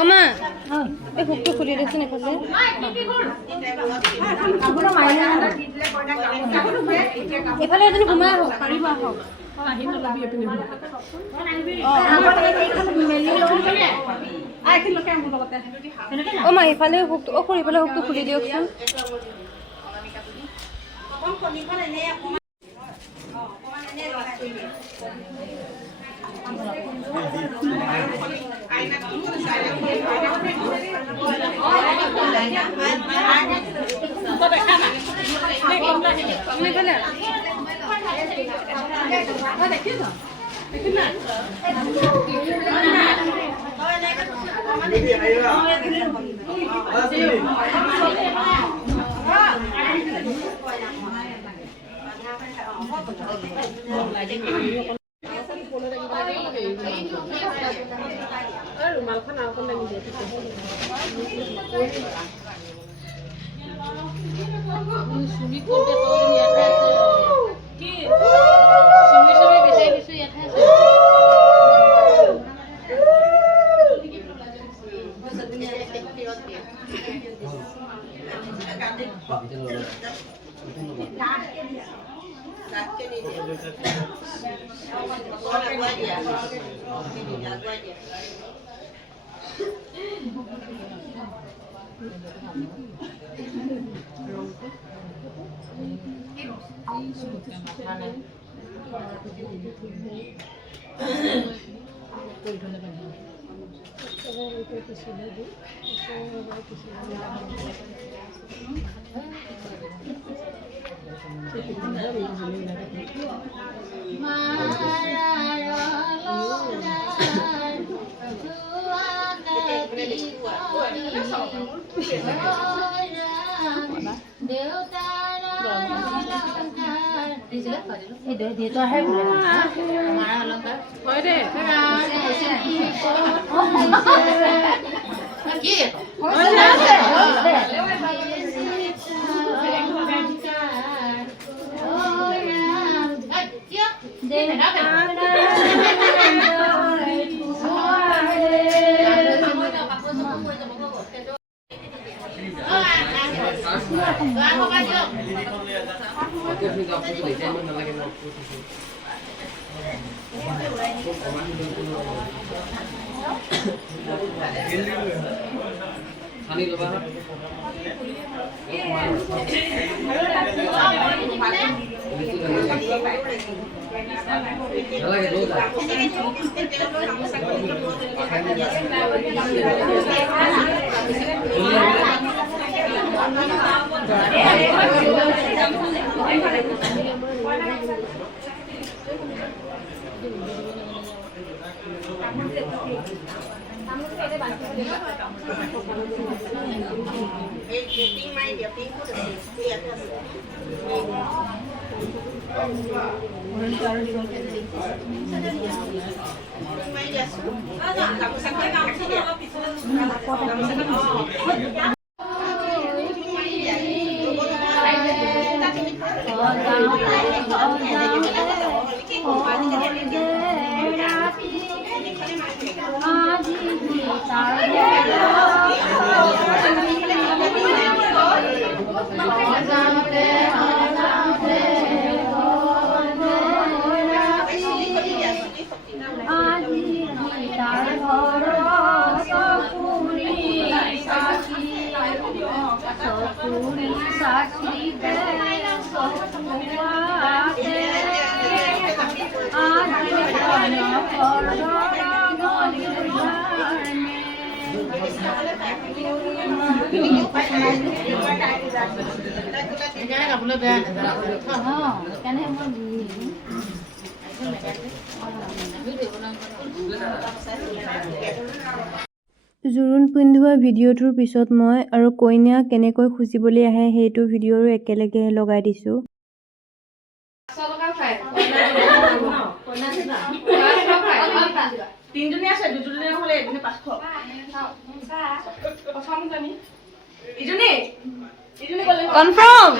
Oma, এই হুকটো খুলি দিছেন এফালে এফালে এজনী ঘুমাই আহক পাৰিব আহক মা ইফালে হুকটো ইফালে হুকটো খুলি দিয়কচোন ৰুমালখন আৰু কোন লাগি দিয়ে সুমি কোনতে তোৰ ইয়াতে আছে কি সুমি বিচাৰি কিছু ইয়াতে আছে দেউতা হে মাৰা অলংকাৰ হয় দে কি জোৰোণ পিন্ধোৱা ভিডিঅ'টোৰ পিছত মই আৰু কইনা কেনেকৈ খুজিবলৈ আহে সেইটো ভিডিঅ'ৰো একেলগে লগাই দিছোঁ। তিনজনী আছে দুজনী হলে এজনী 500 প্ৰথম জনী ইজনী কনফাৰ্ম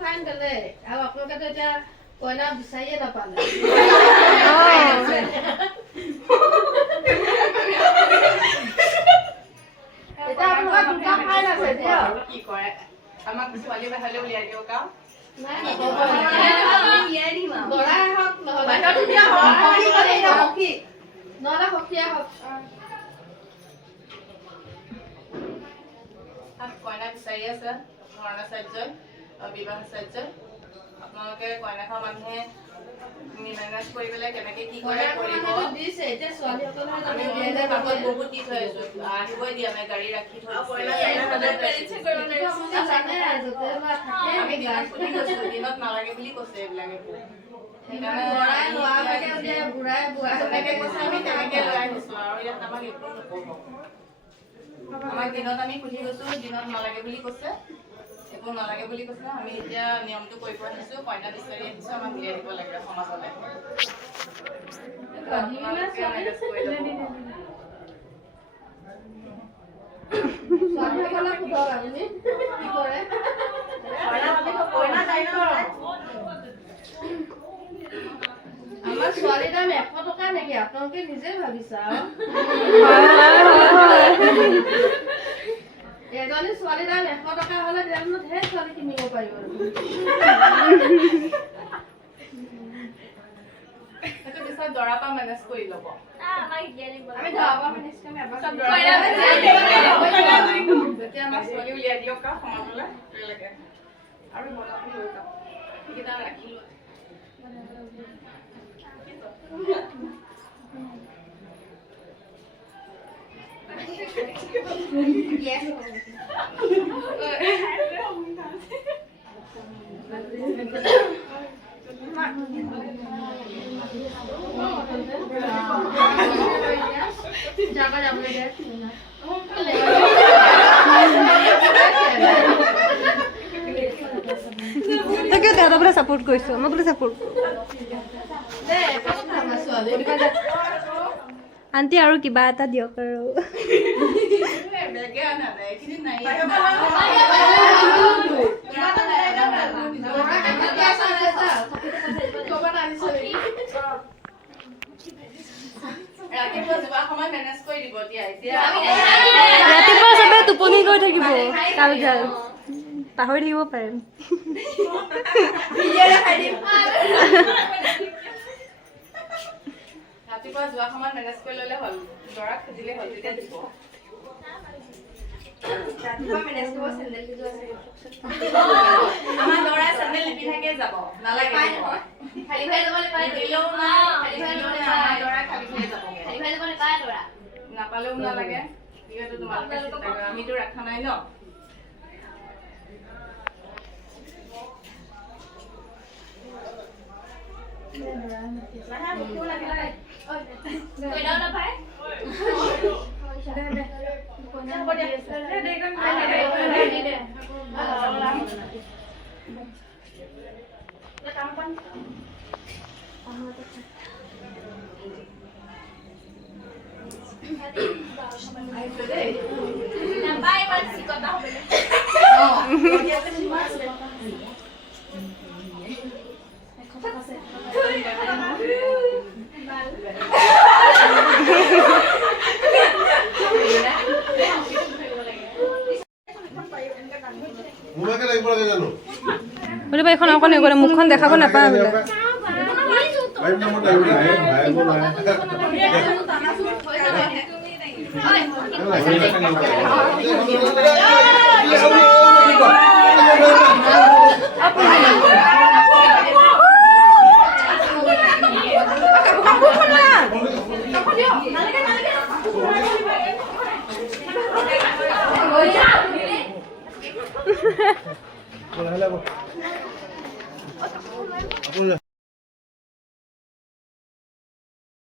ফাইন বেলেগ আৰু আপোনালোকেতো এতিয়া কইনা বিচাৰিয়ে নাপালে এতিয়া আপোনালোকৰ দুটা ফাইন আছে দিয়ক কি কৰে আমাক ছোৱালী বাহিৰলৈ উলিয়াই দিয়ক আৰু নাই ল'ৰাই হওক নহ'লে বাহিৰতো দিয়া হওক নহ'লে সখীয়া হওক কইনা বিচাৰি আছে বৰ্ণাচাৰ্যই বিবাহাচাৰ্য আপোনালোকে কইনা খোৱা মানুহে মেনেজ কৰি পেলাই কেনেকে কি কৰে কৰিব দিছে এতিয়া ছোৱালীসকলে আমি কামত বহুত দি থৈ আছো আহিবই দিয়া নাই গাড়ী ৰাখি থৈ আমি দিনত সুধি গৈছো দিনত নালাগে বুলি কৈছে এইবিলাকে তেনেকে কৈছে আমি তেনেকে লৈ আহিছো আৰু ইয়াত আমাক একো নকব আমাক দিনত আমি সুধি গৈছো দিনত নালাগে বুলি কৈছে একো নালাগে বুলি কৈছে আমি এতিয়া নিয়মটো কৰিব আহিছো কইনা বিচাৰি আহিছো আমাক উলিয়াই দিব লাগে সমাজলৈ আমাৰ ছোৱালীৰ দাম 100 টকা নেকি আপোনালোকে নিজে ভাবিছা এজনী ছোৱালীৰ দাম 100 টকা হলে তেতিয়াহ'লে ঢেৰ ছোৱালী কিনিব পাৰিব সেইটো পিছত দৰা পৰা মেনেজ কৰি ল'ব আমি গাঁৱৰ মেনেজ কৰিম যেতিয়া আমাৰ ছোৱালী উলিয়াই দিয়ক আৰু সমাজলৈ একেলগে আৰু বনাবলৈ লৈ যাওঁ সেইকেইটা ৰাখি লৈ যাবা যাবলৈ দে তাকে দাদা বোলে সাপোৰ্ট কৰিছো মই বোলে সাপোৰ্ট দে কথা আমাৰ ছোৱালী আন্টি আৰু কিবা এটা দিয়ক আৰু বেগে আনা নাই এইখিনি নাই ৰাতিপুৱা যোৱা সময় মেনেজ কৰি দিব দিয়া এতিয়া ৰাতিপুৱা চবে টোপনি গৈ থাকিব কালজাল পাহৰি থাকিব পাৰে ৰাতিপুৱা যোৱা সময় মেনেজ কৰি ল'লে হ'ল দৰাক খুজিলে হ'ল তেতিয়া দিব আমাৰ দৰাই চেণ্ডেল নিপিন্ধাকে যাব নালাগে দিলেও নাই আমাৰ দৰাই খালি খালি যাবগে নাপালেও নালাগে যিহেতু তোমালোকে চিন্তা কৰা আমিতো ৰখা নাই ন বোলে এইখন অকণ কৰে মুখখন দেখাব নাপায় বোলে Hola.